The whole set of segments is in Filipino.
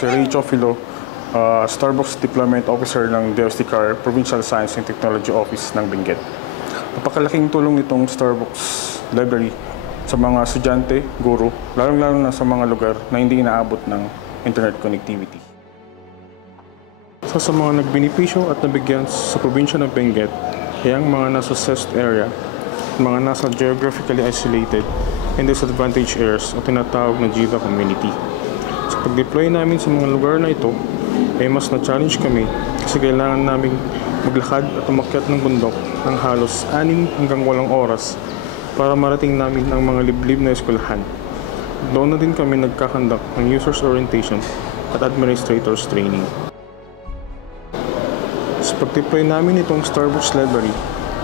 si Ray Chofilo, Starbucks Deployment Officer ng DOST-CAR Provincial Science and Technology Office ng Benguet. Napakalaking tulong nitong Starbucks Library sa mga estudyante, guro, lalong-lalo na sa mga lugar na hindi inaabot ng internet connectivity. Sa mga nagbenepisyo at nabigyan sa probinsya ng Benguet ay ang mga nasa cessed area at mga nasa geographically isolated and disadvantaged areas o tinatawag na GIDA community. Sa pag-deploy namin sa mga lugar na ito, ay mas na-challenge kami kasi kailangan naming maglakad at umakyat ng bundok ng halos 6 hanggang 8 oras para marating namin ang mga liblib na eskwelahan. Doon na din kami nagkakandak ng users orientation at administrators training. Sa pag-deploy namin itong Starbucks Library,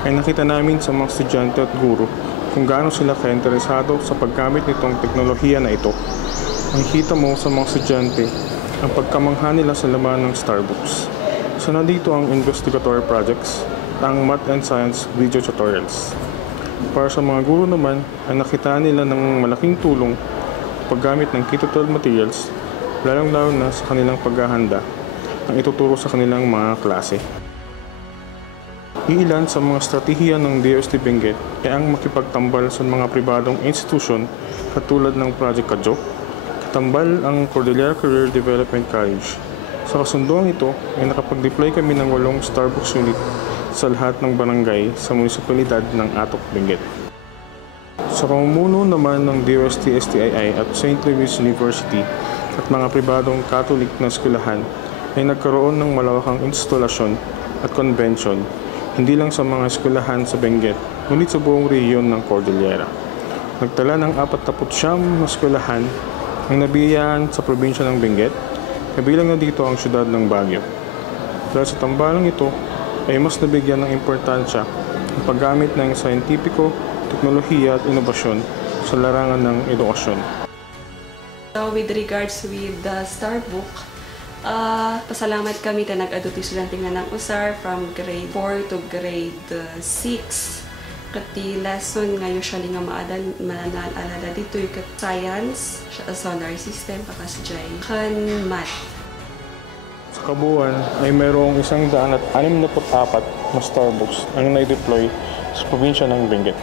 ay nakita namin sa mga estudyante at guro kung gaano sila ka-interesado sa paggamit nitong teknolohiya na ito. Nakikita mo sa mga estudyante ang pagkamangha nila sa laman ng Starbucks. Isa na dito ang investigatory projects at ang math and science video tutorials. Para sa mga guro naman, ay nakita nila ng malaking tulong paggamit ng K-12 materials, lalong-lalo na sa kanilang paghahanda ang ituturo sa kanilang mga klase. Iilan sa mga estratehiya ng DOST Benguet ay ang makipagtambal sa mga pribadong institusyon katulad ng Project Kajok, katambal ang Cordillera Career Development College. Sa kasunduang ito ay nakapag-deploy kami ng 8 Starbucks unit sa lahat ng barangay sa munisipalidad ng Atok, Benguet. Sa pamumuno naman ng DOST-STII at St. Louis University at mga pribadong Catholic na eskwelahan ay nagkaroon ng malawakang instalasyon at convention hindi lang sa mga eskwelahan sa Benguet, ngunit sa buong rehiyon ng Cordillera. Nagtala ng 49 na eskwelahan ang nabiyayaan sa probinsya ng Benguet, kabilang na dito ang siyudad ng Baguio. Dahil sa tambalang ito, ay mas nabigyan ng importansya ang paggamit ng scientifico, teknolohiya at inobasyon sa larangan ng edukasyon. So with regards with the Starbucks, pasalamat kami na nag-aduti estudyante nga ng USAR from grade 4 to grade 6. Kati lesson nga usually nga maalala dito yung science, solar system, pakasjay, kan math. Sa kabuuan ay mayroong 164 na Starbucks ang na-deploy sa probinsya ng Benguet.